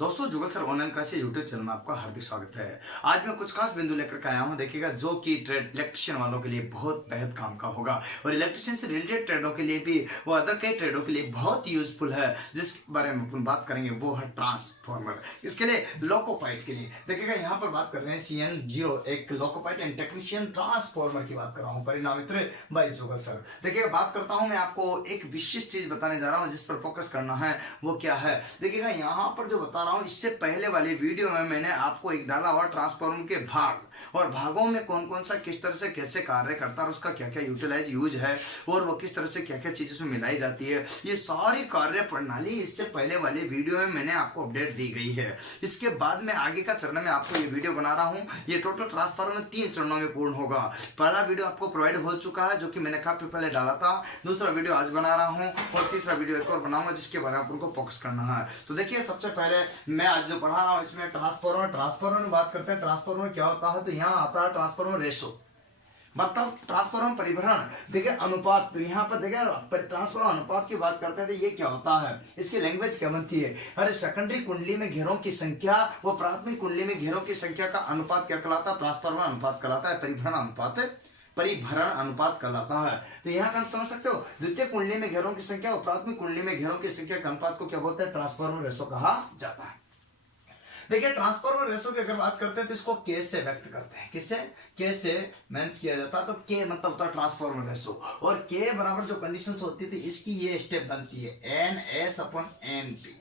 दोस्तों Jugal sir online class YouTube channel में आपका हार्दिक स्वागत है। आज मैं कुछ खास बिंदु लेकर के आया हूं, देखिएगा, जो कि ट्रेड इलेक्ट्रिशियन वालों के लिए बहुत बेहद काम का होगा और इलेक्ट्रिशियन से रिलेटेड ट्रेडों के लिए भी वो अदर कई ट्रेडों के लिए बहुत यूजफुल है। जिस बारे में अपन बात करेंगे वो है ट्रांसफॉर्मर। इसके लिए लोकोपाइट के लिए देखिएगा, यहाँ पर बात कर रहे हैं CN0, एक लोकोपाइट एंड टेक्नीशियन ट्रांसफॉर्मर की बात कर रहा हूँ। परिणाम मित्र बाय जुगल सर। देखिएगा, बात करता हूँ, मैं आपको एक विशेष चीज बताने जा रहा हूँ जिस पर फोकस करना है। वो क्या है? देखिएगा, यहाँ पर जो बता रहा हूं, इससे पहले वाली वीडियो में मैंने आपको एक डाला हुआ ट्रांसफॉर्मर के भाग और भागों में कौन कौन सा किस तरह से कैसे कार्य करता है और उसका क्या क्या यूज है और वो किस तरह से क्या क्या चीजें उसमें मिलाई जाती है, ये सारी कार्य प्रणाली इससे पहले वाली वीडियो में मैंने आपको अपडेट दी गई है। इसके बाद में आगे का चरण में आपको ये वीडियो बना रहा हूँ। ये टोटल ट्रांसफॉर्मर 3 चरणों में पूर्ण होगा। पहला वीडियो आपको प्रोवाइड हो चुका है जो कि मैंने काफी पहले डाला था। दूसरा वीडियो आज बना रहा हूँ और तीसरा वीडियो एक और बनाऊंगा जिसके बारे में आपको फोकस करना है। तो देखिए, सबसे पहले मैं आज जो पढ़ा रहा हूं इसमें ट्रांसफॉर्मर में बात करते हैं। ट्रांसफॉर्मर क्या होता है? तो यहाँ आता है ट्रांसफॉर्मर रेशो, मतलब ट्रांसफॉर्मर परिभ्रमण। देखिए, अनुपात, तो यहाँ पर देखिए ट्रांसफॉर्मर अनुपात की बात करते हैं तो ये क्या होता है, इसकी लैंग्वेज क्या बनती है? अरे, सेकेंडरी कुंडली में घेरों की संख्या वो प्राथमिक कुंडली में घेरों की संख्या का अनुपात क्या कहलाता है? ट्रांसफॉर्मर अनुपात कहलाता है। परिभ्रमण अनुपात कहलाता है। तो यहाँ का समझ सकते हो, द्वितीय कुंडली में घेरों की संख्या और प्राथमिक कुंडली में घेरों की संख्या के अनुपात को क्या बोलते हैं? ट्रांसफॉर्मर रेशो कहा जाता है। देखिए, ट्रांसफॉर्मर रेशो की अगर बात करते हैं तो इसको के से व्यक्त करते हैं। किससे? के से मेंस किया जाता है। तो के मतलब होता है ट्रांसफॉर्मर रेशो और के बराबर जो कंडीशंस होती थी इसकी ये स्टेप बनती है NS/NP।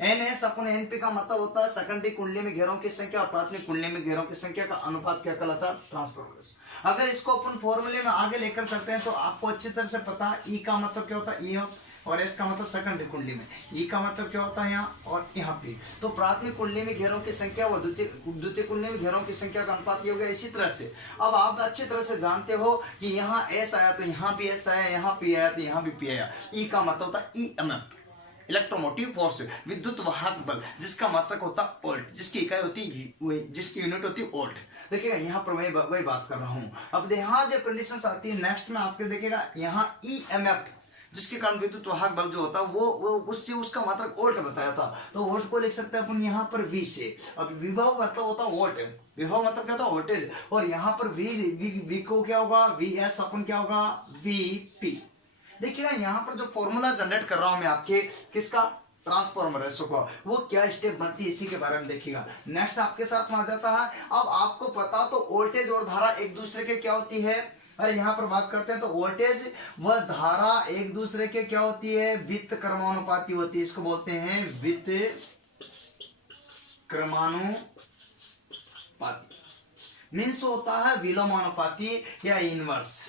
NS/NP का मतलब होता है सेकेंडरी कुंडली में घेरों की संख्या और प्राथमिक कुंडली में घेरों की संख्या का अनुपात क्या कहलाता है? Transformer ratio. अगर इसको अपन फॉर्मूले में आगे लेकर चलते हैं तो आपको अच्छी तरह से पता है ई का मतलब क्या होता है? ई और एस का मतलब सेकेंडरी कुंडली में, ई का मतलब क्या होता है? यहाँ और यहाँ पे। तो प्राथमिक कुंडली में घेरों की संख्या व द्वितीय कुंडली में घेरों की संख्या का अनुपात ये हो गया। इसी तरह से अब आप अच्छी तरह से जानते हो कि यहाँ एस आया तो यहाँ भी एस आया, यहाँ पी आया तो यहाँ भी पी आया। ई का मतलब होता है EMF, इलेक्ट्रोमोटिव फोर्स, विद्युत वाहक बल, जिसका मतलब होता है वोल्ट, जिसकी इकाई होती है, जिसकी यूनिट होती है वोल्ट। देखिएगा, यहाँ पर मैं वही बात कर रहा हूँ। अब यहाँ जो कंडीशंस आती है नेक्स्ट में आपके, देखिएगा यहाँ EMF, जिसके कारण विद्युत वाहक बल जो होता है वो उससे उसका मात्रक वोल्ट बताया था। तो वोल्ट को लिख सकते हैं अपन यहाँ पर V से। अब विभव मतलब होता है वोल्ट, विभव मतलब क्या होता है? वोल्टेज। और यहाँ पर V को क्या होगा? VS अपन क्या होगा? VP। देखिएगा, यहाँ पर जो फॉर्मूला जनरेट कर रहा हूं मैं आपके, किसका? ट्रांसफॉर्मर रेशो का, वो क्या स्टेप बनती है इसी के बारे में देखिएगा। नेक्स्ट आपके साथ में आ जाता है। अब आपको पता तो वोल्टेज और धारा एक दूसरे के क्या होती है? अरे, यहाँ पर बात करते हैं तो वोल्टेज व धारा एक दूसरे के क्या होती है? वित्त क्रमानुपाती होती है। इसको बोलते हैं वित्त क्रमानुपाती। मीन्स होता है विलोमानुपाती या इनवर्स।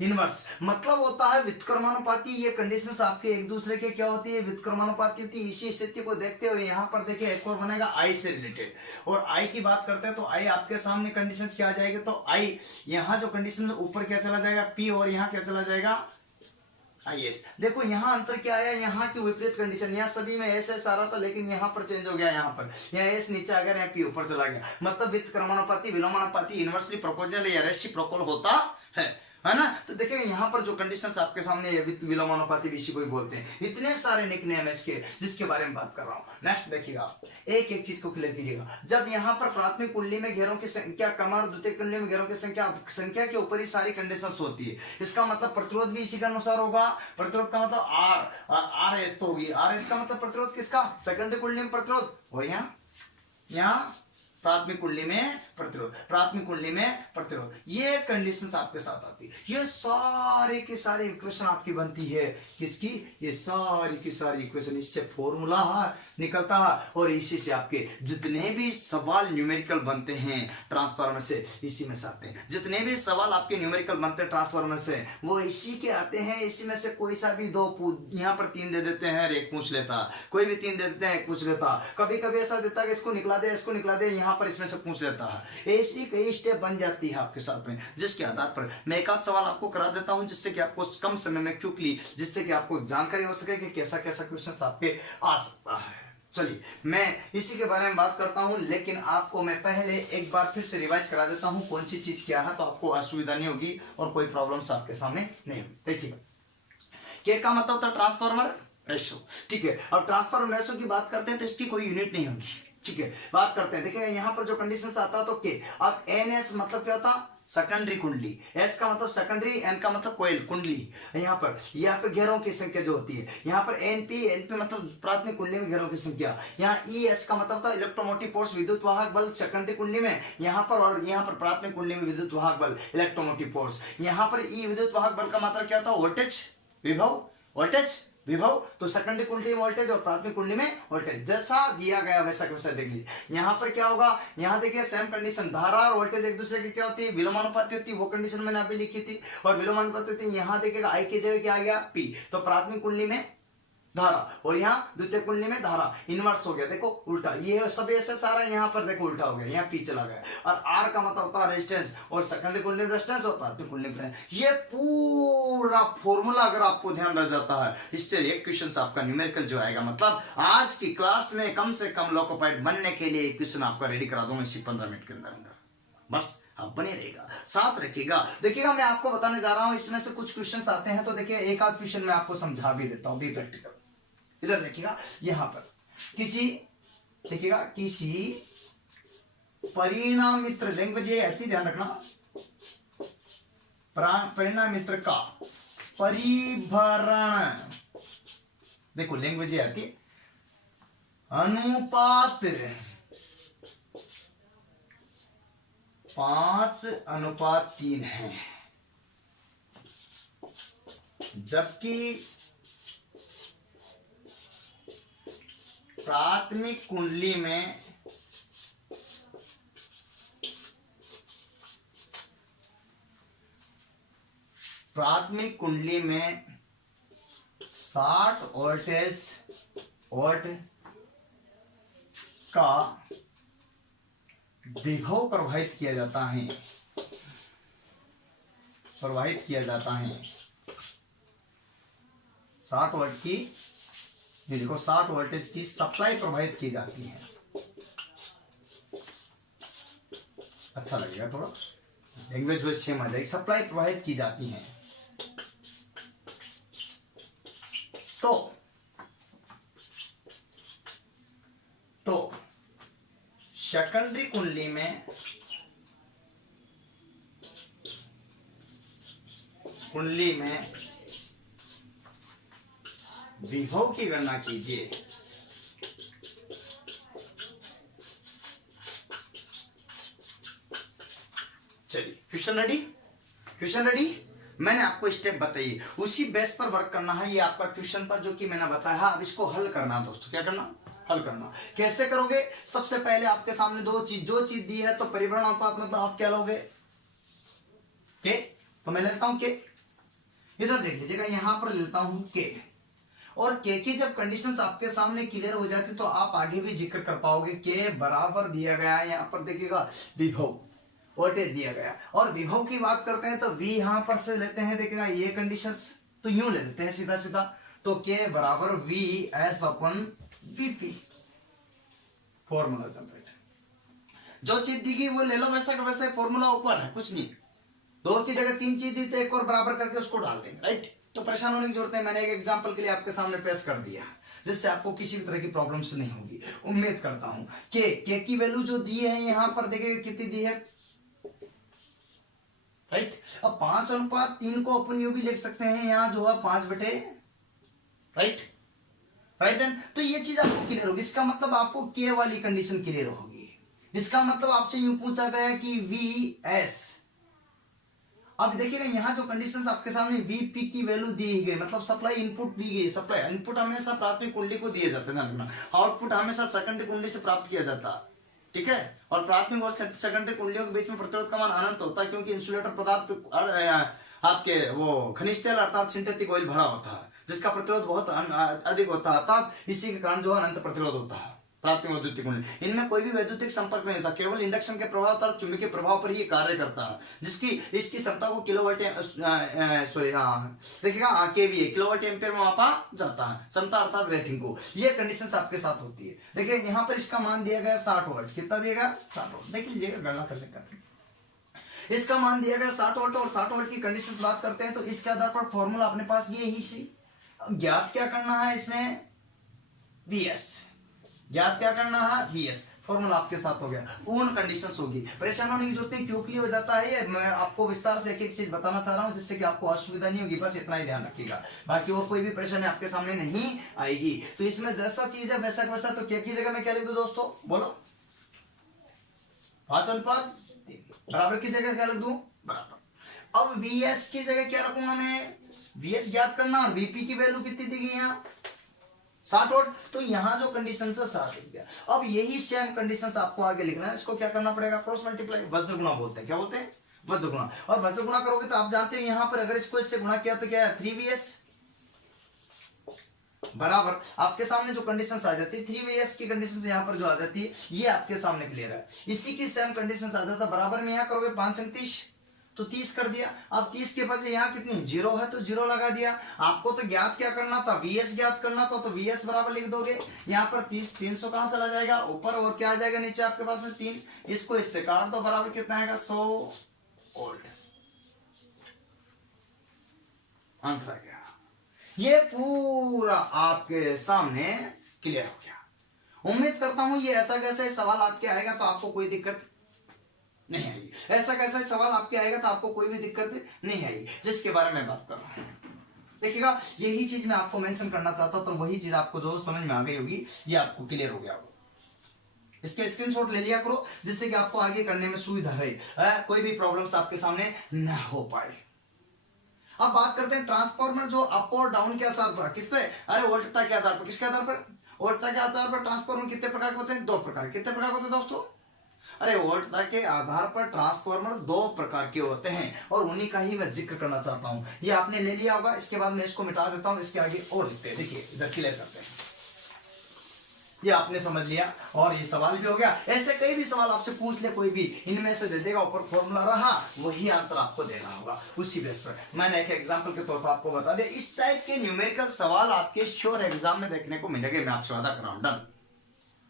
मतलब होता है व्युत्क्रमानुपाती। ये कंडीशंस आपके एक दूसरे के क्या होती है? व्युत्क्रमानुपाती होती है। इसी स्थिति को देखते हुए यहाँ पर देखिए एक और बनेगा आई से रिलेटेड। और आई की बात करते हैं तो आई आपके सामने कंडीशंस क्या आ जाएगी? तो आई यहाँ जो कंडीशन ऊपर क्या चला जाएगा? पी, और यहाँ क्या चला जाएगा? IS। देखो, यहाँ अंतर क्या आया? यहाँ की विपरीत कंडीशन। यहाँ सभी में एस आ रहा था लेकिन यहाँ पर चेंज हो गया। यहाँ एस नीचे आ गया, यहाँ पी ऊपर चला गया। मतलब व्युत्क्रमानुपाती, विलोमानुपाती, इनवर्सली प्रोपोर्शनल या रेसिप्रोकल होता है ना। तो देखिए, यहाँ पर जो कंडीशंस आपके सामने विलोमानुपाती विषय को ही बोलते हैं। इतने सारे निकनेम है इसके, जिसके बारे में बात कर रहा हूँ। नेक्स्ट देखिएगा, एक एक चीज को क्लियर कीजिएगा। जब यहाँ पर प्राथमिक कुंडली में घेरों की संख्या कम और द्वितीय कुंडली में घेरों की संख्या के ऊपर ही सारी कंडीशंस होती है। इसका मतलब प्रतिरोध भी इसी के अनुसार होगा। प्रतिरोध का मतलब आर एस तो होगी। आर एस का मतलब प्रतिरोध किसका? सेकेंडरी कुंडली में प्रतिरोध। और यहाँ प्राथमिक कुंडली में प्रतिरोध। ये कंडीशंस आपके साथ आती है। ये सारे के सारे इक्वेशन आपकी बनती है किसकी? ये सारी की सारी इक्वेशन, इससे फॉर्मूला निकलता है और इसी से आपके जितने भी सवाल न्यूमेरिकल बनते हैं ट्रांसफार्मर से, इसी में से आते हैं। जितने भी सवाल आपके न्यूमेरिकल बनते हैं ट्रांसफार्मर से, वो इसी के आते हैं। इसी में से कोई सा भी दो, यहाँ पर 3 दे देते हैं, एक पूछ लेता। कोई भी 3 दे देते हैं, एक पूछ लेता। कभी कभी ऐसा देता है कि इसको निकला दे, यहाँ पर इसमें से पूछ लेता है। ऐसी कई स्टेप बन जाती है आपके साथ में, जिसके आधार पर मैं एक आध सवाल आपको करा देता हूं जिससे कि आपको कम समय में क्विकली, जिससे कि आपको जानकारी हो सके कि कैसा कैसा क्वेश्चन आपके आ सकता है। चलिए, मैं इसी के बारे में बात करता हूं, लेकिन आपको मैं पहले एक बार फिर से रिवाइज करा देता हूं कौन सी चीज क्या है, तो आपको असुविधा नहीं होगी और कोई प्रॉब्लम्स आपके सामने नहीं होगी। देखिए, के का मतलब था ट्रांसफार्मर रेशो, ठीक है। अब ट्रांसफर रेशो की बात करते हैं तो इसकी कोई यूनिट नहीं होगी, ठीक है। बात करते हैं, देखिए यहाँ पर जो कंडीशन आता तो के, अब NH मतलब क्या होता, सेकेंडरी कुंडली, S का मतलब सेकेंडरी, N का मतलब कोयल कुंडली। यहाँ पर घेरों की संख्या जो होती है, यहाँ पर NP मतलब प्राथमिक कुंडली में घेरों की संख्या। यहाँ ES का मतलब था इलेक्ट्रोमोटिव फोर्स, विद्युत वाहक बल सेकेंडरी कुंडली में यहाँ पर, और यहाँ पर प्राथमिक कुंडली में विद्युत वाहक बल इलेक्ट्रोमोटिव फोर्स। यहाँ पर E विद्युत वाहक बल का मतलब क्या होता है, वोल्टेज विभव, वोल्टेज विभव। तो सेकेंडरी कुंडली में वोल्टेज और प्राथमिक कुंडली में वोल्टेज, जैसा दिया गया वैसा वैसा देख लीजिए। यहाँ पर क्या होगा, यहाँ देखिए सेम कंडीशन, धारा और वोल्टेज एक दूसरे की क्या होती है, विलोमानुपाती होती है, वो कंडीशन मैंने अभी लिखी थी। और विलोमानुपाती होती है, यहाँ देखिएगा I की जगह क्या आ गया, P। तो प्राथमिक कुंडली में धारा और यहाँ द्वितीय कुंडली में धारा, इनवर्स हो गया, देखो उल्टा, ये सब ऐसे सारा यहाँ पर देखो उल्टा हो गया, यहाँ पी चला गया। और आर का मतलब होता है रेजिस्टेंस, और सेकेंडरी कुंडली में रेजिस्टेंस और प्राथमिक कुंडली में। ये पूरा फॉर्मूला अगर आपको ध्यान रह जाता है, इससे एक क्वेश्चन आपका न्यूमेरिकल जो आएगा, मतलब आज की क्लास में कम से कम लोकोपाइड बनने के लिए क्वेश्चन आपका रेडी करा दूंगा इसी 15 मिनट के अंदर अंदर। बस आप बने रहेगा, साथ रखिएगा। देखिएगा मैं आपको बताने जा रहा हूं, इसमें से कुछ क्वेश्चंस आते हैं, तो देखिए एक आध क्वेश्चन मैं आपको समझा भी देता हूं, भी प्रैक्टिकल। इधर देखिएगा, यहां पर किसी, देखिएगा किसी परिणामित्र, लैंग्वेज ये अति ध्यान रखना, परिणामित्र का परिभरण, देखो लैंग्वेज ये आती, अनुपात 5:3 है, जबकि प्राथमिक कुंडली में प्राथमिक कुंडली में 60 वोल्ट का विभव प्रवाहित किया जाता है, 60 वोल्ट की, ये देखो 60 वोल्टेज की सप्लाई प्रवाहित की जाती है। अच्छा लगेगा थोड़ा, लैंग्वेज जो सेम आ जाएगी, सप्लाई प्रवाहित की जाती है। तो सेकेंडरी कुंडली में विभव की गणना कीजिए। चलिए क्वेश्चन रेडी, मैंने आपको स्टेप बताइए, उसी बेस पर वर्क करना है। ये आपका क्वेश्चन था जो कि मैंने बताया, अब इसको हल करना दोस्तों, क्या करना, हल करना। कैसे करोगे, सबसे पहले आपके सामने जो चीज दी है, तो परिभ्रमण अनुपात मतलब आप क्या लोगे, के, तो मैं लेता हूं के, इधर देख लीजिएगा, यहां पर लेता हूं के, और के की जब कंडीशंस आपके सामने क्लियर हो जाती तो आप आगे भी जिक्र कर पाओगे। के बराबर दिया गया है, यहां पर देखिएगा विभव, वोल्टेज दिया गया, और विभव की बात करते हैं तो V यहां पर से लेते हैं, देखिएगा ये कंडीशंस, तो यूं ले लेते हैं सीधा सीधा, तो के बराबर VS/VP, फॉर्मूला जनरेटर, जो चीज दी गई वो ले लो, वैसा का वैसा फॉर्मूला ऊपर है, कुछ नहीं। 2 की जगह 3 चीज दी तो एक और बराबर करके उसको डाल देंगे, राइट। तो परेशान होने की जरूरत नहीं, मैंने एक एग्जांपल के लिए आपके सामने पेश कर दिया, जिससे आपको किसी भी तरह की प्रॉब्लम्स नहीं होगी, उम्मीद करता हूं। के की वैल्यू जो दी है यहां पर देखिए कितनी दी है, राइट। अब 5:3 को अपन यूं भी लिख सकते हैं, यहां जो है 5 बटे, राइट देन, तो ये चीज आपको क्लियर होगी। इसका मतलब आपको के वाली कंडीशन क्लियर होगी। इसका मतलब आपसे यूं पूछा गया कि VS, अब देखिएगा यहाँ जो कंडीशंस आपके सामने VP की वैल्यू दी गई, मतलब सप्लाई इनपुट दी गई, सप्लाई इनपुट हमेशा प्राथमिक कुंडली को दिए जाते हैं, आउटपुट हमेशा सेकेंडरी कुंडली से प्राप्त किया जाता है, ठीक है। और प्राथमिक और सेकेंडरी कुंडलियों के बीच में प्रतिरोध का मान अनंत होता है, क्योंकि इंसुलेटर पदार्थ आपके वो खनिज तेल अर्थात सिंथेटिक ऑयल भरा होता है, जिसका प्रतिरोध बहुत अधिक होता है, अर्थात इसी के कारण जो अनंत प्रतिरोध होता है प्राथमिक और द्वितीय कुंडली। इनमें कोई भी वैद्युतिक संपर्क नहीं होता, केवल इंडक्शन के प्रभाव और चुंबकीय प्रभाव पर ही कार्य करता है, जिसकी इसकी क्षमता को किलोवाट देखिएगा केवीए किलोवाट एम्पीयर में मापा जाता है, क्षमता अर्थात रेटिंग को। ये कंडीशंस आपके साथ होती है। देखिए यहाँ पर इसका मान दिया गया 60 वोल्ट, कितना दिया गया 60 वोल्ट, देख लीजिएगा गणना कर लेकर। इसका मान दिया गया 60 वोल्ट, और 60 वोल्ट की कंडीशंस बात करते हैं तो इसके आधार पर फॉर्मूला अपने पास ये ही सी ज्ञात क्या करना है इसमें, वीएस, ज्ञात क्या करना है, वीएस। फॉर्मूला आपके साथ हो गया, पूर्ण कंडीशंस होगी, परेशान होने की जरूरत नहीं, क्यों क्लियर हो जाता है ये, मैं आपको विस्तार से एक एक चीज बताना चाह रहा हूं जिससे कि आपको असुविधा नहीं होगी, बस इतना ही ध्यान रखिएगा, बाकी और कोई भी परेशानी आपके सामने नहीं आएगी। तो इसमें जैसा चीज है वैसा वैसा, तो क्या की जगह में क्या लिख दूं दोस्तों, बोलो, 5 बराबर की जगह क्या लिख दूं, बराबर। अब वीएस की जगह क्या रखूंगा मैं, वीएस ज्ञात करना, और वीपी की वैल्यू कितनी दी गई यहाँ 60 वोल्ट, तो यहां जो कंडीशन है 60 लिख दिया। अब यही सेम कंडीशन आपको आगे लिखना है, इसको क्या करना पड़ेगा, क्रॉस मल्टीप्लाई, वज्र गुणा बोलते हैं, क्या बोलते हैं, वज्र गुणा। और वज्र गुणा करोगे तो आप जानते हैं यहां पर अगर इसको इससे गुणा किया तो क्या है, 3vs बराबर, आपके सामने जो कंडीशंस आ जाती है 3vs की कंडीशंस यहां पर जो आ जाती है ये आपके सामने क्लियर है। इसी की सेम कंडीशंस आ जाता है, बराबर में यहां करोगे 5 अंक 30, तो 30 कर दिया। अब 30 के बाद यहाँ कितनी 0 है तो 0 लगा दिया। आपको तो ज्ञात क्या करना था, वीएस ज्ञात करना था, तो वीएस बराबर लिख दोगे। यहाँ पर 30 300 कहां चला जाएगा ऊपर, और क्या आ जाएगा नीचे आपके पास में 3, इसको इससे काट दो, बराबर कितना आएगा 100 वोल्ट, आंसर आ गया। ये पूरा आपके सामने क्लियर हो गया। उम्मीद करता हूं ये ऐसा कैसा सवाल आपके आएगा तो आपको कोई दिक्कत नहीं आएगी, ऐसा कैसा सवाल आपके आएगा तो आपको कोई भी दिक्कत नहीं आएगी, जिसके बारे में बात कर रहा हूं। देखिएगा यही चीज मैं आपको मेंशन करना चाहता था, तो वही चीज आपको जो समझ में आ गई होगी, ये आपको क्लियर हो गया होगा। इसके स्क्रीनशॉट ले लिया करो, जिससे कि आपको आगे करने में सुविधा रहे, कोई भी प्रॉब्लम्स आपके सामने न हो पाए। अब बात करते हैं ट्रांसफार्मर जो अप और डाउन के आधार पर, किस पे, अरे वोल्टता के आधार पर, किसके आधार पर, वोल्टता के आधार पर ट्रांसफार्मर कितने प्रकार के होते हैं, 2 प्रकार। कितने प्रकार के होते हैं दोस्तों, अरे वोल्टता के आधार पर ट्रांसफार्मर 2 प्रकार के होते हैं, और उन्हीं का ही मैं जिक्र करना चाहता हूं। ये आपने ले लिया होगा, इसके बाद मैं इसको मिटा देता हूं, इसके आगे और लिखते हैं। देखिए इधर क्लियर करते हैं, ये आपने समझ लिया, और ये सवाल भी हो गया। ऐसे कई भी सवाल आपसे पूछ ले कोई भी, इनमें से दे देगा, ऊपर फॉर्मूला रहा वही आंसर आपको देना होगा उसी बेस पर। मैंने एक एग्जांपल के तौर पर आपको बता दिया, इस टाइप के न्यूमेरिकल सवाल आपके श्योर एग्जाम में देखने को मिलेंगे, मैं आपसे वादा कर रहा हूं, डन।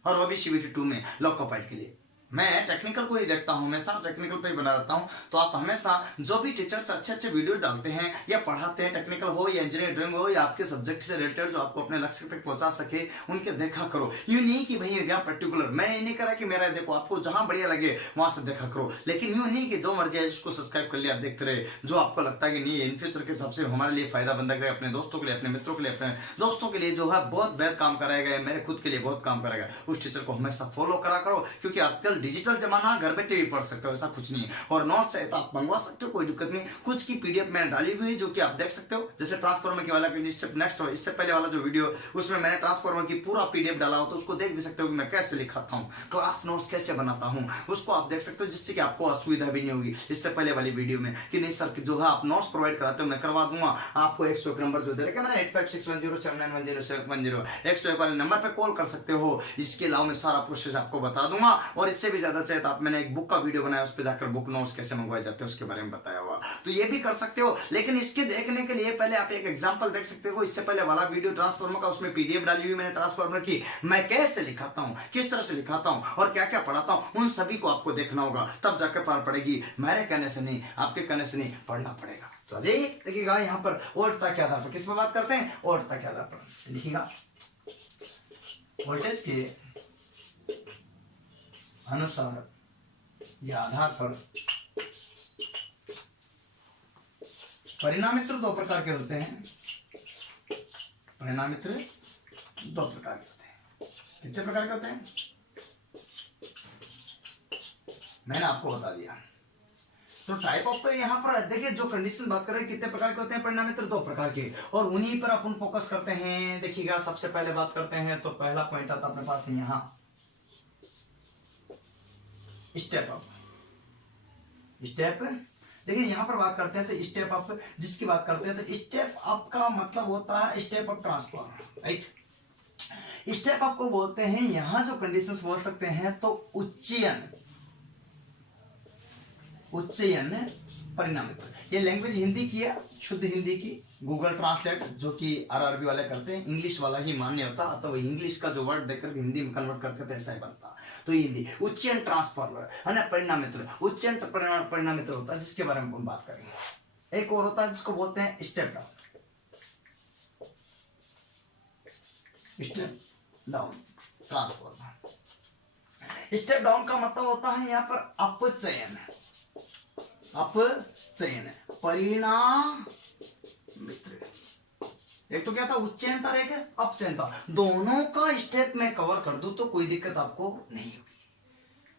और वो भी CBT 2 में लॉकअपाइट के लिए। मैं टेक्निकल को ही देखता हूं, हमेशा टेक्निकल पे ही बना रहता हूं, तो आप हमेशा जो भी टीचर्स अच्छे अच्छे वीडियो डालते हैं या पढ़ाते हैं, टेक्निकल हो या इंजीनियरिंग ड्राइंग हो या आपके सब्जेक्ट से रिलेटेड, जो आपको अपने लक्ष्य तक पहुंचा सके, उनके देखा करो। यूं नहीं कि भाई यहाँ पर्टिकुलर मैं ये नहीं करा कि मेरा देखो, आपको जहां बढ़िया लगे वहां से देखा करो, लेकिन यूं नहीं कि जो मर्जी है उसको सब्सक्राइब कर लिया देखते रहे, जो आपको लगता है कि नहीं इन फ्यूचर के हिसाब से हमारे लिए फायदा बंदा है, अपने दोस्तों के लिए, अपने मित्रों के लिए, अपने दोस्तों के लिए जो है बहुत बेहद काम कराएगा, मेरे खुद के लिए बहुत काम करेगा, उस टीचर को हमेशा फॉलो करा करो। क्योंकि आजकल डिजिटल जमाना, घर बैठे भी पढ़ सकते हो, ऐसा कुछ नहीं है। और नोट्स है तो आप मंगवा सकते हो, कोई दिक्कत नहीं। कुछ की PDF मैंने डाली हुई है जो कि आप देख सकते हो, जैसे ट्रांसफार्मर की वाला नेक्स्ट इससे पहले वाला जो वीडियो, उसमें मैंने ट्रांसफार्मर की पूरा PDF डाला हो, तो उसको देख भी सकते हो कि मैं कैसे लिखाता हूँ, क्लास नोट्स कैसे बनाता हूँ, उसको आप देख सकते हो, जिससे कि आपको असुविधा भी नहीं होगी। इससे पहले वाली वीडियो में कि नहीं सर जो है आप नोट्स प्रोवाइड कराते हो, मैं करवा दूंगा आपको। 101 नंबर जो दे रखा मैंने 856107910710, 101 वाले नंबर पे कॉल कर सकते हो। इसके अलावा मैं सारा प्रोसेस आपको बता दूंगा, और इससे भी ज्यादा चाहे तो आप, मैंने एक बुक का वीडियो बनाया, उस पर जाकर बुक नोट्स कैसे मंगवाए जाते हैं उसके बारे में बताया हुआ, तो ये भी कर सकते हो। लेकिन इसके देखने के लिए पहले आप एक एग्जांपल देख सकते हो। इससे पहले वाला वीडियो ट्रांसफार्मर का, उसमें PDF डाली हुई मैंने ट्रांसफार्मर की, मैं कैसे लिखाता हूं, किस तरह से लिखाता हूं और क्या क्या पढ़ाता हूं, उन सभी को आपको देखना होगा, तब जाकर पार पड़ेगी। मेरे कहने से नहीं, आपके कहने से नहीं, पढ़ना पड़ेगा। तो देखिएगा यहाँ पर वोल्टता के आधार पर किस पर बात करते हैं, वोल्टता के आधार पर लिखिएगा, वोल्टेज के अनुसार या आधार पर परिणामित्र 2 प्रकार के होते हैं। परिणामित्र 2 प्रकार के होते हैं। कितने प्रकार के होते हैं मैंने आपको बता दिया। तो टाइप ऑफ पे यहाँ पर देखिए, जो कंडीशन बात कर रहे हैं कितने प्रकार के होते हैं, परिणामित्र 2 प्रकार के, और उन्हीं पर अपन फोकस करते हैं। देखिएगा सबसे पहले बात करते हैं, तो पहला पॉइंट आता अपने पास में यहाँ स्टेप अप। स्टेप देखिए यहां पर बात करते हैं तो स्टेप अप जिसकी बात करते हैं, तो स्टेप अप का मतलब होता है step up transformer, right. Step up को बोलते हैं, यहां जो कंडीशंस बोल सकते हैं, तो उच्चयन परिणामित्र। ये लैंग्वेज हिंदी की है, शुद्ध हिंदी की, गूगल ट्रांसलेट जो कि RRB वाले करते हैं, इंग्लिश वाला ही मान्य होता, तो इंग्लिश का जो वर्ड देकर हिंदी में कन्वर्ट करते थे ऐसा ही बनता। तो हिंदी उच्चयन ट्रांसफार्मर है ना, परिणामित्र, उच्चयन परिणामित्र होता है, जिसके बारे में हम बात करेंगे। एक और होता है जिसको बोलते हैं step down. Step down transformer. Step down का मतलब होता है यहाँ पर अपचयन, अपचयन परिणाम मित्र। एक तो क्या था उच्चयन था, एक अपचयन था, दोनों का स्टेप में कवर कर दूं तो कोई दिक्कत आपको नहीं होगी।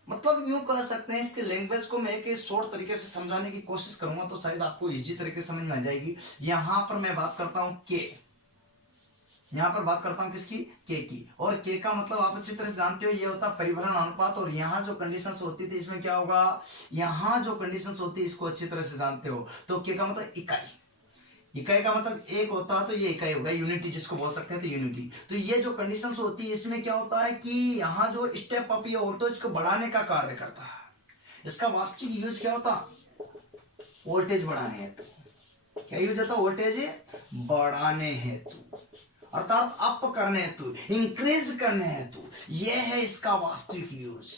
मतलब यूं कह सकते हैं इसके लैंग्वेज को मैं एक शॉर्ट तरीके से समझाने की कोशिश करूंगा तो शायद आपको इजी तरीके से समझ में आ जाएगी। यहां पर मैं बात करता हूं के, यहां पर बात करता हूं किसकी, के की। और के का मतलब आप अच्छी तरह से जानते हो ये होता है परिभ्रमण अनुपात। और यहां जो कंडीशंस होती थी इसमें क्या होगा, यहां जो कंडीशंस होती है इसको अच्छी तरह से जानते हो तो के का मतलब इकाई, इकाई का मतलब एक होता है तो ये इकाई होगा, यूनिटी जिसको बोल सकते हैं तो यूनिटी। तो ये जो कंडीशंस होती है इसमें क्या होता है कि यहाँ जो स्टेप अप या वोल्टेज को बढ़ाने का कार्य करता है। इसका वास्तविक यूज क्या होता, वोल्टेज बढ़ाने हेतु। क्या यूज होता, वोल्टेज बढ़ाने हेतु अर्थात अप करने हेतु, इंक्रीज करने हेतु, यह है इसका वास्तविक यूज।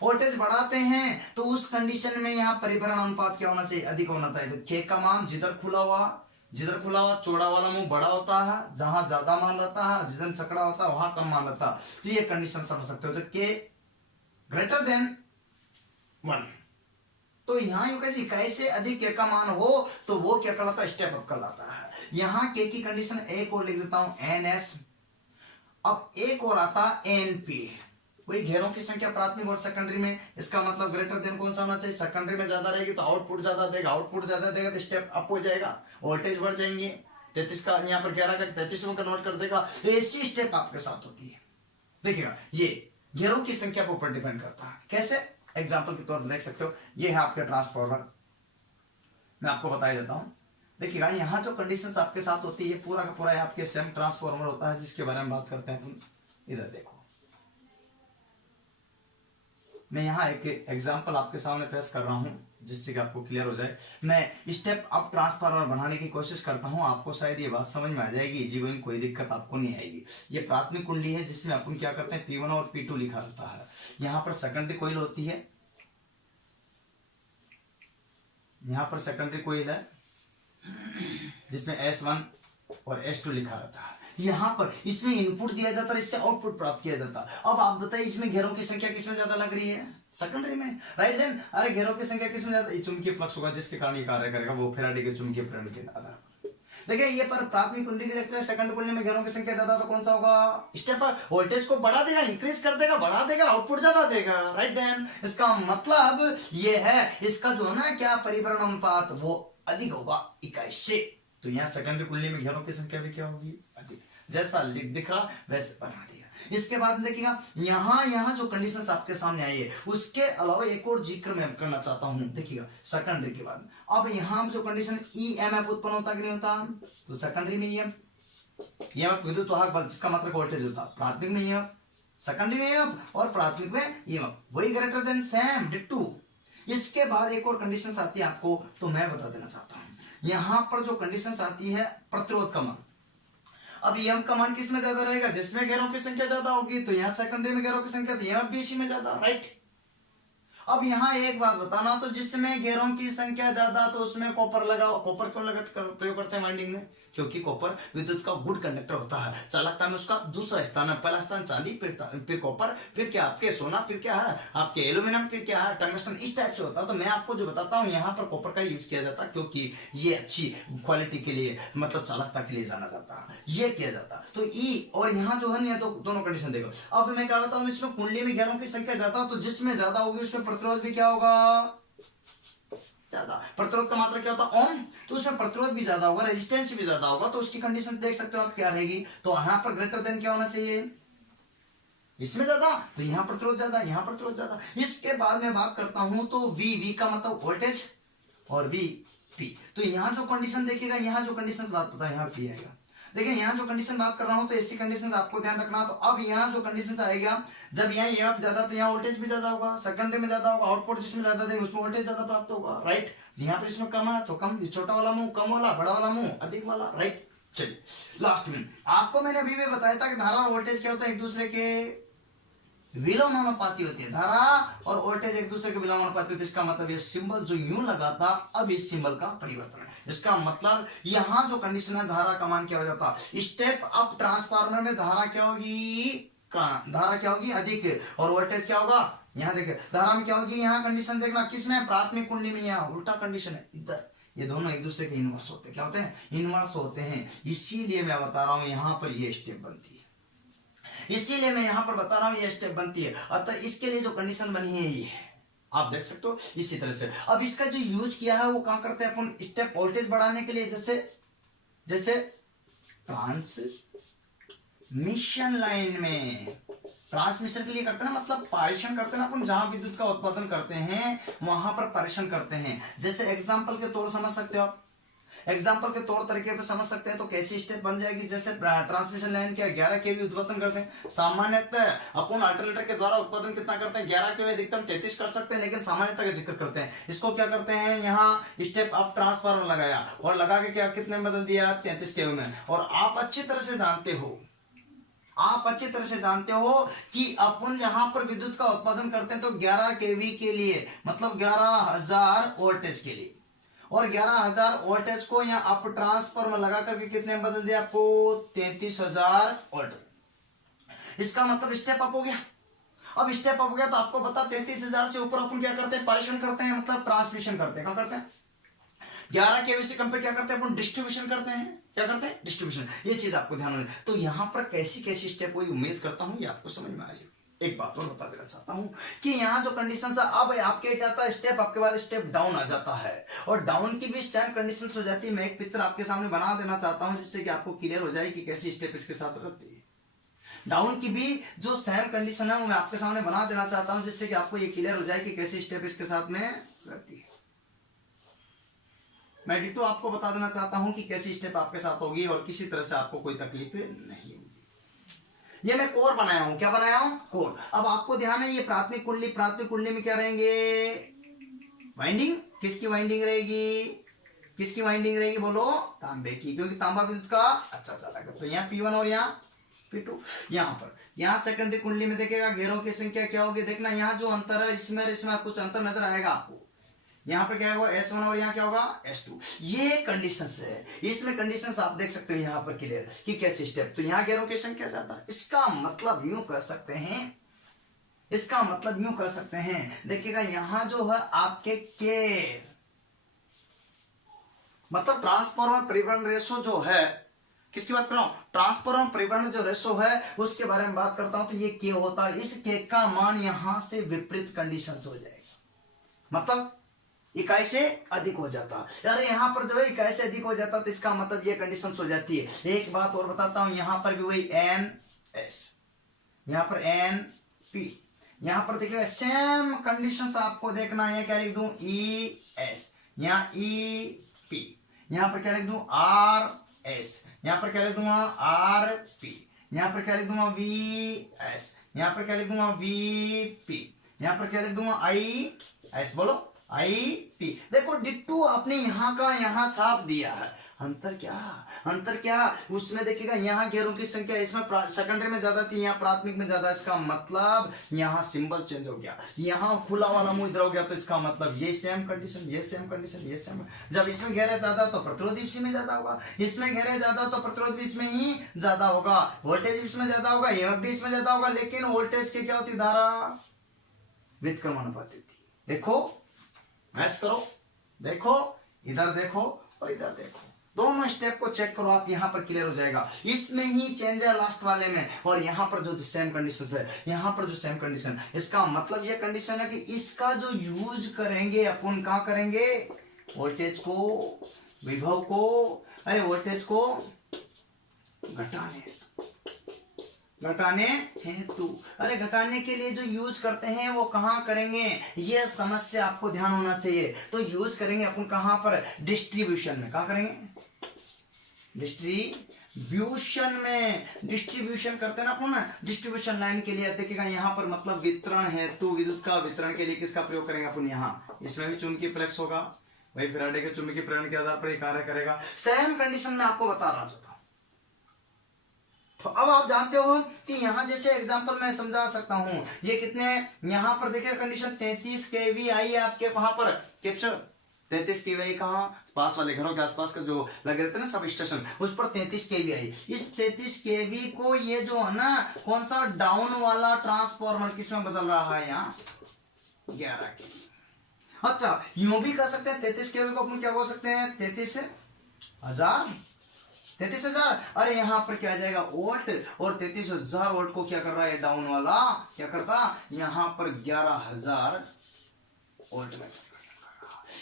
वोल्टेज बढ़ाते हैं तो उस कंडीशन में यहाँ परिभ्रमण अनुपात क्या होना चाहिए, अधिक होना चाहिए। तो के का मान जिधर खुला हुआ चौड़ा वाला मुंह बड़ा होता है, जहां ज्यादा मान रहता है, जिधर चकड़ा होता है वहां कम मान रहता है। तो ये कंडीशन समझ सकते हो। तो के ग्रेटर देन 1, तो यहाँ इकाई से अधिक के का मान हो तो वो क्या कहलाता है, स्टेप अप कहलाता है। यहाँ के की कंडीशन एक और लिख देता हूं एनएस। अब एक और आता एनपी, वही घेरों की संख्या प्राथमिक और सेकेंडरी में। इसका मतलब ग्रेटर देन कौन सा होना चाहिए, सेकेंडरी में ज्यादा रहेगी तो आउटपुट ज्यादा देगा, आउटपुट ज्यादा देगा तो स्टेप अप हो जाएगा, वोल्टेज बढ़ जाएंगे। 33 का यहाँ पर 11 का 33 में कन्वर्ट कर देगा। ऐसी स्टेप आपके साथ होती है। देखिएगा ये घेरों की संख्या के ऊपर डिपेंड करता है। कैसे, एग्जाम्पल के तौर पर देख सकते हो, ये है आपका ट्रांसफॉर्मर, मैं आपको बता देता हूं। देखिएगा यहाँ जो कंडीशंस आपके साथ होती है पूरा का पूरा आपके सेम ट्रांसफॉर्मर होता है जिसके बारे में बात करते हैं तुम। इधर देखो, मैं यहाँ एक एग्जांपल आपके सामने पेश कर रहा हूं जिससे कि आपको क्लियर हो जाए। मैं स्टेप अप ट्रांसफार्मर बनाने की कोशिश करता हूं, आपको शायद ये बात समझ में आ जाएगी, इजी गोइंग, कोई दिक्कत आपको नहीं आएगी। ये प्राथमिक कुंडली है जिसमें अपन क्या करते हैं P1 और P2 लिखा रहता है। यहाँ पर सेकेंडरी कोइल होती है, यहाँ पर सेकेंडरी कोइल है जिसमें S1 और S2 लिखा रहता है। यहाँ पर इसमें इनपुट दिया जाता है, इससे आउटपुट प्राप्त किया जाता है। अब आप बताइए इसमें घेरों की संख्या किसमें ज्यादा लग रही है, सेकेंडरी में, राइट। देन अरे घेरों की संख्या किसमें ज्यादा, चुंबकीय फ्लक्स होगा जिसके कारण ये कार्य करेगा, वो फैराडे के चुंबकीय प्रेरण के आधार पर। देखिए ये पर प्राथमिक कुंडली की सेकंड कुंडली में घेरों की संख्या ज्यादा तो कौन सा होगा, स्टेप वोल्टेज को बढ़ा देगा, इंक्रीज कर देगा, बढ़ा देगा, आउटपुट ज्यादा देगा, राइट। देन इसका मतलब ये है इसका जो है ना क्या परिभ्रमण अनुपात वो अधिक होगा इकाई से। तो यहाँ सेकेंडरी कुंडली में घेरों की संख्या भी क्या होगी, अधिक। जैसा दिख रहा वैसे बना दिया। इसके बाद देखिएगा यहाँ जो कंडीशंस आपके सामने आई है उसके अलावा एक और जिक्र मैं करना चाहता हूं। देखिएगा सेकेंडरी के बाद अब यहाँ जो कंडीशन ईएमएफ उत्पन्न होता कि नहीं होता, तो सेकेंडरी में ईएमएफ विद्युत वाहक बल जिसका मतलब वोल्टेज होता, प्राथमिक में ईएमएफ, सेकेंडरी में ईएमएफ और प्राथमिक में ईएमएफ, वही ग्रेटर देन सेम डिट्टू। इसके बाद एक और कंडीशन आती है आपको, तो मैं बता देना चाहता हूं। यहां पर जो कंडीशंस आती है प्रतिरोध का मान। अब ईएम का मान किसमें ज्यादा रहेगा, जिसमें घेरों की संख्या ज्यादा होगी, तो यहाँ सेकेंडरी में घेरों की संख्या, तो ईएमएफ भी इसी में ज्यादा, राइट। अब यहाँ एक बात बताना, तो जिसमें घेरों की संख्या ज्यादा तो उसमें कॉपर लगा। कॉपर क्यों प्रयोग करते हैं वाइंडिंग में, क्योंकि कॉपर विद्युत का गुड कंडक्टर होता है। चालकता में उसका दूसरा स्थान है, पहला स्थान चांदी, फिर कॉपर, फिर क्या आपके सोना, फिर क्या है आपके एल्यूमिनियम, फिर क्या है टंगस्टन, इस टाइप से होता है। तो मैं आपको जो बताता हूँ यहाँ पर कॉपर का यूज किया जाता है क्योंकि ये अच्छी क्वालिटी के लिए मतलब चालकता के लिए जाना जाता है, ये किया जाता है। तो ई और यहाँ जो है तो दोनों कंडीशन देखो। अब मैं क्या बताऊँ, इसमें कुंडली में घेरों की संख्या ज्यादा, तो जिसमें ज्यादा होगी उसमें प्रतिरोध भी क्या होगा, ज्यादा। प्रतिरोध का मात्रा क्या होता है, ओम, तो उसमें प्रतिरोध भी ज्यादा होगा, रेजिस्टेंस भी ज्यादा होगा। तो उसकी कंडीशन देख सकते हो आप क्या रहेगी। तो यहाँ पर ग्रेटर देन क्या होना चाहिए, इसमें ज्यादा, तो यहाँ प्रतिरोध ज्यादा, यहाँ प्रतिरोध ज्यादा। इसके बाद में बात करता हूं तो वी का मतलब वोल्टेज और वी पी। तो यहाँ जो कंडीशन देखिएगा, यहाँ जो कंडीशन बात होता है यहाँ पी आएगा। देखिए यहाँ जो कंडीशन बात कर रहा हूं तो ऐसी कंडीशन आपको ध्यान रखना। तो अब यहाँ जो कंडीशन आएगा, जब यहाँ ईएमएफ ज्यादा तो यहाँ वोल्टेज भी ज्यादा होगा, सेकेंडरी में ज्यादा होगा, आउटपुट जिसमें ज्यादा देंगे उसमें वोल्टेज ज्यादा प्राप्त होगा, राइट। यहाँ पर इसमें कम है तो कम, छोटा वाला मुंह कम वाला, बड़ा वाला मुंह अधिक वाला, राइट। चलिए लास्ट में आपको मैंने अभी भी बताया था कि धारा और वोल्टेज क्या होता है एक दूसरे के विलोमानुपाती होती है। धारा और वोल्टेज एक दूसरे के विलोमानुपाती होती है। इसका मतलब ये सिंबल जो यूं लगा था, अब इस सिंबल का परिवर्तन है। इसका मतलब यहां जो कंडीशन है, धारा का मान क्या हो जाता, स्टेप अप ट्रांसफार्मर में धारा क्या होगी, धारा क्या होगी, अधिक, और वोल्टेज क्या होगा, यहाँ देखिए धारा में क्या होगी, यहाँ कंडीशन देखना किसमें, प्राथमिक कुंडली में, यहाँ उल्टा कंडीशन है इधर। ये दोनों एक दूसरे के इनवर्स होते हैं। क्या होते हैं, इनवर्स होते हैं। इसीलिए मैं बता रहा हूं यहां पर ये स्टेप बनती है, इसीलिए मैं यहां पर बता रहा हूं ये स्टेप बनती है। अतः इसके लिए जो कंडीशन बनी है ये है, आप देख सकते हो इसी तरह से। अब इसका जो यूज किया है वो कहां करते हैं अपन, स्टेप वोल्टेज बढ़ाने के लिए, जैसे ट्रांसमिशन लाइन में, ट्रांसमिशन के लिए करते हैं ना, मतलब पारेषण करते हैं ना अपन, जहां विद्युत का उत्पादन करते हैं वहां पर पारेषण करते हैं। जैसे एग्जांपल के तौर समझ सकते हो आप, एग्जांपल के तौर तरीके पे समझ सकते हैं। तो कैसी स्टेप बन जाएगी, जैसे ट्रांसमिशन लाइन क्या 11 केवी उत्पादन करते हैं, सामान्यतः अपन अल्टरनेटर के द्वारा उत्पादन कितना करते हैं, 11 केवी, अधिकतम 33 कर सकते हैं, लेकिन सामान्यतः का जिक्र करते हैं। इसको क्या करते हैं, यहाँ स्टेप अप ट्रांसफार्मर लगाया और लगा के क्या कितने बदल दिया, 33 केवी में। और आप अच्छी तरह से जानते हो, आप अच्छी तरह से जानते हो कि अपन यहां पर विद्युत का उत्पादन करते हैं तो 11 केवी के लिए, मतलब 11,000 वोल्टेज के लिए, और 11,000 वोल्टेज को यहां अप ट्रांसफार्मर लगा करके कितने बदल दिया आपको, 33,000 वोल्ट। इसका मतलब स्टेप अप हो गया। अब स्टेप अप हो गया तो आपको पता 33,000 से ऊपर अपन क्या करते हैं, पारेषण करते हैं, मतलब ट्रांसमिशन करते हैं। क्या करते हैं, 11 केवी से कम पे क्या करते हैं अपन, डिस्ट्रीब्यूशन करते हैं। क्या करते हैं, डिस्ट्रीब्यूशन। ये चीज आपको ध्यान में। तो यहां पर कैसी कैसी स्टेप हुई, उम्मीद करता हूं ये आपको समझ में आ रही होगी। एक बात और बता देना चाहता हूं कि यहां जो कंडीशन था, अब आपके जाता है स्टेप, आपके बाद स्टेप डाउन आ जाता है, और डाउन की भी सेम कंडीशन हो जाती है। मैं एक पिक्चर आपके सामने बना देना चाहता हूं जिससे कि आपको क्लियर हो जाए कि कैसी स्टेप इसके साथ रहती है। डाउन की भी जो सेम कंडीशन है वो मैं आपके सामने बना देना चाहता हूं जिससे कि आपको ये क्लियर हो जाए कि कैसी स्टेप इसके साथ में रहती है। मैं डिटो आपको बता देना चाहता हूं कि कैसी स्टेप आपके साथ होगी और किसी तरह से आपको कोई तकलीफ नहीं होगी। ये मैं कोर बनाया हूं, क्या बनाया हूं, कोर। अब आपको ध्यान है ये प्राथमिक कुंडली, प्राथमिक कुंडली में क्या रहेंगे, वाइंडिंग। किसकी वाइंडिंग रहेगी, किसकी वाइंडिंग रहेगी, बोलो, तांबे की, क्योंकि तांबा विद्युत का अच्छा चलेगा। तो यहाँ P1 और यहाँ P2। यहाँ पर, यहाँ सेकेंडरी कुंडली में देखिएगा घेरों की संख्या क्या होगी, देखना यहाँ जो अंतर है इसमें कुछ अंतर नजर आएगा आपको। यहाँ पर क्या होगा, S1 और यहाँ क्या होगा, S2। ये कंडीशंस है, इसमें कंडीशंस आप देख सकते हो यहाँ पर क्लियर कि कैसे स्टेप। तो यहाँ घेरों की संख्या ज्यादा, इसका मतलब यूं कर सकते हैं, इसका मतलब यूं कर सकते हैं, देखिएगा यहाँ जो है आपके के मतलब ट्रांसफॉर्मर परिवर्तन रेशो जो है, किसकी बात कर रहा हूं, ट्रांसफॉर्मर परिवर्तन जो रेशो है उसके बारे में बात करता हूं। तो ये के होता है, इस के का मान यहां से विपरीत कंडीशंस हो जाएगा, मतलब इकाई से अधिक हो जाता। यार यहाँ पर जो है इकाई से अधिक हो जाता तो इसका मतलब ये कंडीशन हो जाती है। एक बात और बताता हूं, यहाँ पर भी वही एन एस, यहाँ पर एन पी, यहाँ पर देखिएगा सेम कंडीशंस आपको देखना है। क्या लिख दूं, ई एस, यहाँ ई पी, यहाँ पर क्या लिख दूं, आर एस, यहाँ पर क्या लिख दूंगा, आर पी, यहाँ पर क्या लिख दूंगा, वी एस, यहाँ पर क्या लिख दूंगा, वी पी, यहाँ पर क्या लिख दूंगा, आई एस। बोलो, आई पी। देखो डिट्टू आपने यहाँ का यहाँ छाप दिया है, अंतर क्या, अंतर क्या, उसमें देखिएगा यहाँ घेरों की संख्या इसमें सेकेंडरी में ज्यादा थी, यहाँ प्राथमिक में ज्यादा। इसका मतलब यहाँ सिंबल चेंज हो गया, यहाँ खुला वाला मुंह इधर हो गया। तो इसका मतलब ये सेम कंडीशन, ये सेम कंडीशन, ये सेम। जब इसमें घेरे ज्यादा तो प्रतिरोध इसी में ज्यादा होगा, इसमें घेरे ज्यादा तो प्रतिरोध भी इसमें ही ज्यादा होगा, वोल्टेज इसमें ज्यादा होगा, ईएमएफ भी इसमें ज्यादा होगा। लेकिन वोल्टेज की क्या होती, धारा व्युत्क्रमानुपाती थी। देखो मैच करो, देखो इधर देखो और इधर देखो, दोनों स्टेप को चेक करो आप, यहां पर क्लियर हो जाएगा। इसमें ही चेंज है लास्ट वाले में, और यहां पर जो सेम कंडीशन है, यहां पर जो सेम कंडीशन, इसका मतलब ये कंडीशन है कि इसका जो यूज करेंगे अपन, कहां करेंगे, वोल्टेज को, विभव को, अरे वोल्टेज को घटाने हेतु, अरे घटाने के लिए जो यूज करते हैं वो कहां करेंगे, ये समस्या आपको ध्यान होना चाहिए। तो यूज करेंगे अपन कहां पर, डिस्ट्रीब्यूशन में। कहां करेंगे, डिस्ट्रीब्यूशन में। डिस्ट्रीब्यूशन करते हैं ना अपन, डिस्ट्रीब्यूशन लाइन के लिए देखिएगा यहाँ पर मतलब वितरण हेतु, विद्युत का वितरण के लिए किसका प्रयोग करेंगे अपन, यहाँ इसमें भी चुंबकीय फ्लक्स होगा, वही फैराडे के चुंबकीय प्रेरण के आधार पर ये कार्य करेगा। सेम कंडीशन में आपको बता रहा हूं। तो अब आप जानते हो कि यहाँ जैसे एग्जांपल मैं समझा सकता हूँ, ये कितने यहाँ पर देखिए कंडीशन 33 kV आई है आपके वहां पर कैप्चर 33 kV कहाँ पास वाले घरों के आसपास का जो लगे रहते हैं ना सब स्टेशन, उस पर 33 kV आई। इस 33 kV को ये जो है ना कौन सा डाउन वाला ट्रांसफॉर्मर किसमें बदल रहा है, यहाँ 11 kV। अच्छा यूं भी कर सकते हैं 33 kV को अपन क्या बोल सकते हैं 33,000। अरे यहाँ पर क्या आ जाएगा वोल्ट, और 33,000 वोल्ट को क्या कर रहा है डाउन वाला, क्या करता यहाँ पर 11,000 वोल्ट में।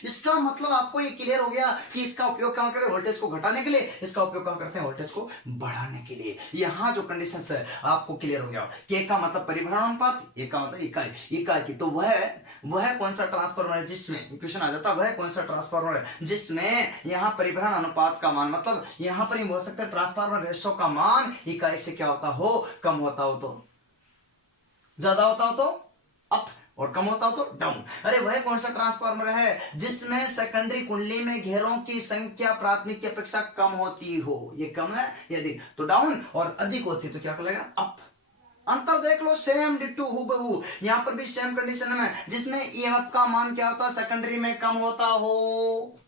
इसका मतलब आपको ये क्लियर हो गया कि इसका उपयोग कहां करें वोल्टेज को घटाने के लिए, इसका उपयोग कहां करते हैं वोल्टेज को बढ़ाने के लिए। यहां जो कंडीशंस है आपको क्लियर हो गया। के का मतलब परिभ्रमण अनुपात, ए का मतलब इकाई की। तो वह कौन सा ट्रांसफार्मर है जिसमें क्वेश्चन आ जाता है, वह कौन सा ट्रांसफार्मर है जिसमें यहां परिभ्रमण अनुपात का मान, मतलब यहां पर ही बोल सकते हैं ट्रांसफार्मर रेशो का मान इकाई से क्या होता हो, कम होता हो तो ज्यादा होता हो तो अप, और कम होता हो तो डाउन। अरे वह कौन सा ट्रांसफार्मर है जिसमें सेकेंडरी कुंडली में घेरों की संख्या प्राथमिक की अपेक्षा कम होती हो, ये कम है यदि तो डाउन, और अधिक होती तो क्या करेगा अप। अंतर देख लो सेम डिट्टू हूबहू, यहां पर भी सेम कंडीशन है जिसमें ईएमएफ का मान क्या होता है सेकेंडरी में कम होता हो,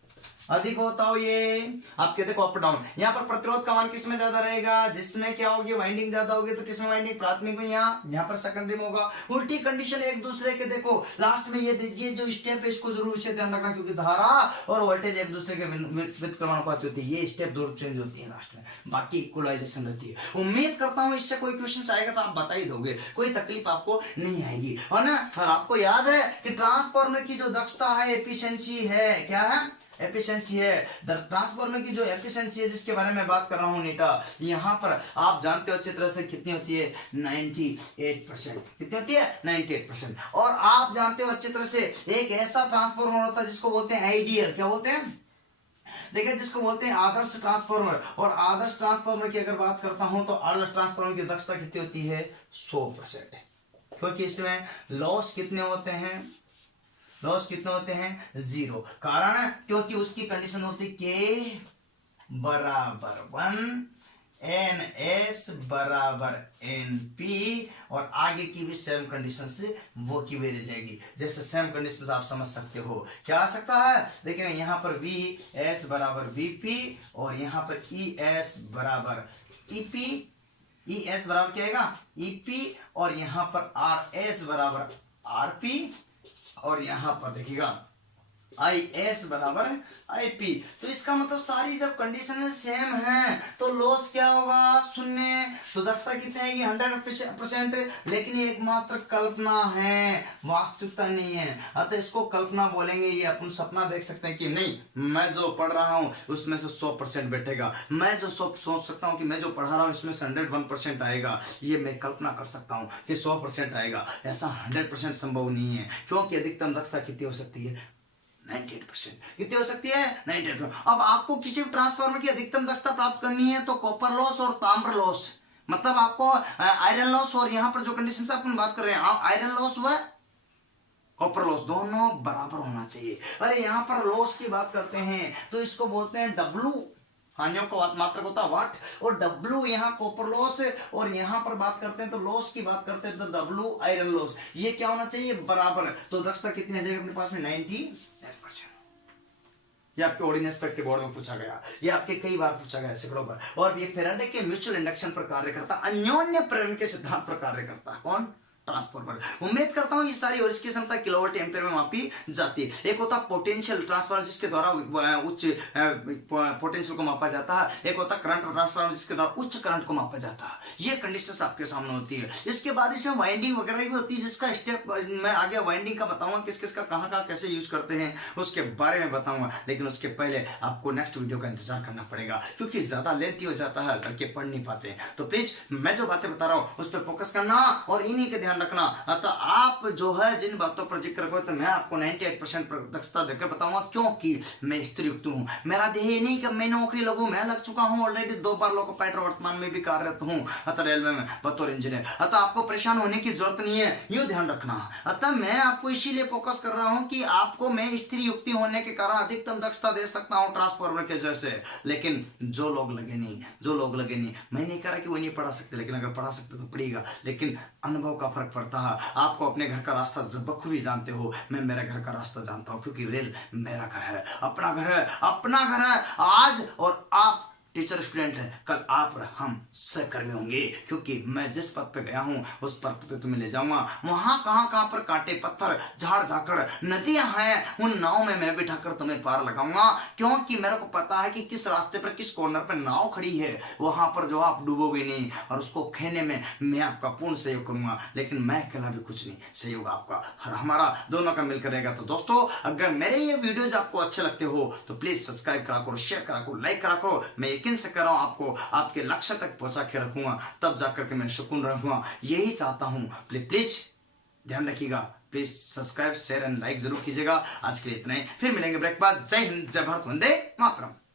अधिक होता हो। ये आपके देखो अप डाउन, यहाँ पर प्रतिरोध का मान किसमें ज्यादा रहेगा, जिसमें क्या होगी वाइंडिंग ज्यादा होगी, तो किसमें वाइंडिंग प्राथमिक में, यहाँ पर सेकेंडरी में होगा। उल्टी कंडीशन एक दूसरे के देखो लास्ट में ये देखिए जो स्टेप है इसको जरूर से ध्यान रखना, क्योंकि धारा और वोल्टेज एक दूसरे के व्युत्क्रमानुपात होती है, ये स्टेप दो चेंज होती है लास्ट में, बाकी इक्वलाइजेशन रहती है। उम्मीद करता हूँ इससे कोई क्वेश्चन आएगा तो आप बता ही दोगे, कोई तकलीफ आपको नहीं आएगी, है ना। और आपको याद है कि ट्रांसफार्मर की जो दक्षता है एफिशिएंसी है, क्या है एफिशिएंसी है, ट्रांसफार्मर की जो एफिशिएंसी है जिसके बारे में बात कर रहा हूं नीटा, यहां पर आप जानते हो अच्छी तरह से कितनी होती है 98%, कितनी होती है 98%। और आप जानते हो अच्छी तरह से एक ऐसा ट्रांसफार्मर होता है जिसको बोलते हैं आइडियल, क्या बोलते हैं देखिए जिसको बोलते हैं आदर्श ट्रांसफार्मर। और आदर्श ट्रांसफार्मर की अगर बात करता हूं तो आदर्श ट्रांसफार्मर की दक्षता कितनी होती है 100%, क्योंकि इसमें लॉस कितने होते हैं, लॉस कितने होते हैं 0। कारण क्योंकि उसकी कंडीशन होती के बराबर 1 NS बराबर NP, और आगे की भी सेम कंडीशन से वो की वैल्यू जाएगी। जैसे सेम कंडीशन आप समझ सकते हो क्या आ सकता है, देखिए यहाँ पर VS बराबर VP, और यहाँ पर ES बराबर EP, ES बराबर क्या आएगा EP, और यहाँ पर RS बराबर RP, और यहां पर देखिएगा IS बराबर IP। तो इसका मतलब सारी जब कंडीशन सेम है तो लॉस क्या होगा 0। तो दक्षता कितनी आएगी 100%, लेकिन ये एकमात्र कल्पना है, वास्तविकता नहीं है। अतः इसको कल्पना बोलेंगे, ये अपन सपना देख सकते हैं कि नहीं मैं जो पढ़ रहा हूं उसमें से 100% बैठेगा, मैं जो सोच सकता हूं कि मैं जो पढ़ा रहा हूं इसमें से 101% आएगा, ये मैं कल्पना कर सकता हूं कि 100% आएगा। ऐसा 100% संभव नहीं है, क्योंकि अधिकतम दक्षता कितनी हो सकती है 98%। कितनी हो सकती है 98%। अब आपको किसी भी ट्रांसफार्मर की अधिकतम दक्षता प्राप्त करनी है तो कॉपर लॉस और ताम्र लॉस, मतलब आपको आयरन लॉस, और यहाँ पर जो कंडीशन से अपन बात कर रहे हैं आयरन लॉस व कॉपर लॉस दोनों बराबर होना चाहिए। अरे यहाँ पर लॉस की बात करते हैं तो इसको बोलते हैं W, हानियों का मात्रक होता है वाट, और W यहाँ कॉपर लॉस, और यहाँ पर बात करते हैं तो लॉस की बात करते हैं तो W आयरन लॉस, ये क्या होना चाहिए बराबर। तो दक्षता कितनी आ जाएगी अपने पास में 98%। ये आपके ऑर्डिनेंस एक्सपेक्टिव बोर्ड में पूछा गया, ये आपके कई बार पूछा गया सैकड़ों बार। और ये फैराडे के म्यूचुअल इंडक्शन पर कार्य करता, अन्योन्य प्रेरण के सिद्धांत पर कार्य करता है कौन ट्रांसफार्मर। उम्मीद करता हूं ये सारी और इसकी क्षमता किलोवाट एम्पीयर में मापी जाती है। एक होता पोटेंशियल ट्रांसफार्मर जिसके द्वारा उच्च पोटेंशियल को मापा जाता है, एक होता करंट ट्रांसफार्मर जिसके द्वारा उच्च करंट को मापा जाता है। ये कंडीशंस आपके सामने होती है। इसके बाद इसमें वाइंडिंग वगैरह भी होती है, जिसका स्टेप मैं आगे वाइंडिंग का बताऊंगा, किस किस का कहाँ कैसे यूज करते हैं उसके बारे में बताऊंगा। लेकिन उसके पहले आपको नेक्स्ट वीडियो का इंतजार करना पड़ेगा, क्योंकि ज्यादा लेंथी हो जाता है, लड़के पढ़ नहीं पाते हैं। तो प्लीज मैं जो बातें बता रहा हूँ उस पर फोकस करना और इन्हीं के ध्यान ध्यान रखना। अतः आप जो है जिन बातों पर जिक्र करो तो मैं आपको 98% दक्षता देकर बताऊंगा, क्योंकि मैं स्त्री युक्त हूँ। मेरा ध्येय ये नहीं कि मैं नौकरी लगूं, मैं लग चुका हूँ ऑलरेडी 2 बार लोको पायलट, वर्तमान में भी कार्यरत हूँ अतः रेलवे में बतौर इंजीनियर। अतः आपको परेशान होने की जरूरत नहीं है, यूं ध्यान रखना। अतः मैं आपको इसीलिए फोकस कर रहा हूँ कि आपको मैं स्त्री युक्ति होने के कारण अधिकतम दक्षता दे सकता हूँ ट्रांसफॉर्मर के जैसे। लेकिन जो लोग लगे नहीं, मैं नहीं कह रहा कि वो नहीं पढ़ा सकते, लेकिन अगर पढ़ा सकते तो पढ़ेगा, लेकिन अनुभव का फर्क पड़ता है। आपको अपने घर का रास्ता बखूबी जानते हो, मैं मेरे घर का रास्ता जानता हूं, क्योंकि रेल मेरा घर है, अपना घर है। आज और आप टीचर स्टूडेंट है, कल आप और हम सहकर्मी होंगे, क्योंकि मैं जिस पद पे गया हूं उस पद पे तुम्हें ले जाऊंगा। वहां कहां पर कांटे पत्थर झाड़ झाकड़ नदियां हैं, उन नाव में मैं बिठाकर तुम्हें पार लगाऊंगा, क्योंकि मेरे को पता है कि किस रास्ते पर किस कॉर्नर पर नाव खड़ी है, वहां पर जो आप डूबोगे नहीं, और उसको खेने में मैं आपका पूर्ण सहयोग करूंगा। लेकिन मैं अकेला भी कुछ नहीं, सहयोग आपका और हमारा दोनों का मिलकर रहेगा। तो दोस्तों, अगर मेरे ये वीडियोज आपको अच्छे लगते हो तो प्लीज सब्सक्राइब करा करो, शेयर करा करो, लाइक करा करो। मैं यकीन से कर रहा हूं आपको आपके लक्ष्य तक पहुंचा के रखूंगा, तब जाकर के मैं सुकून रहूंगा, यही चाहता हूं। प्लीज ध्यान रखिएगा, please subscribe share and like जरूर कीजिएगा। आज के लिए इतना ही, फिर मिलेंगे ब्रेक बाद। जय हिंद, जय भारत, वंदे मातरम।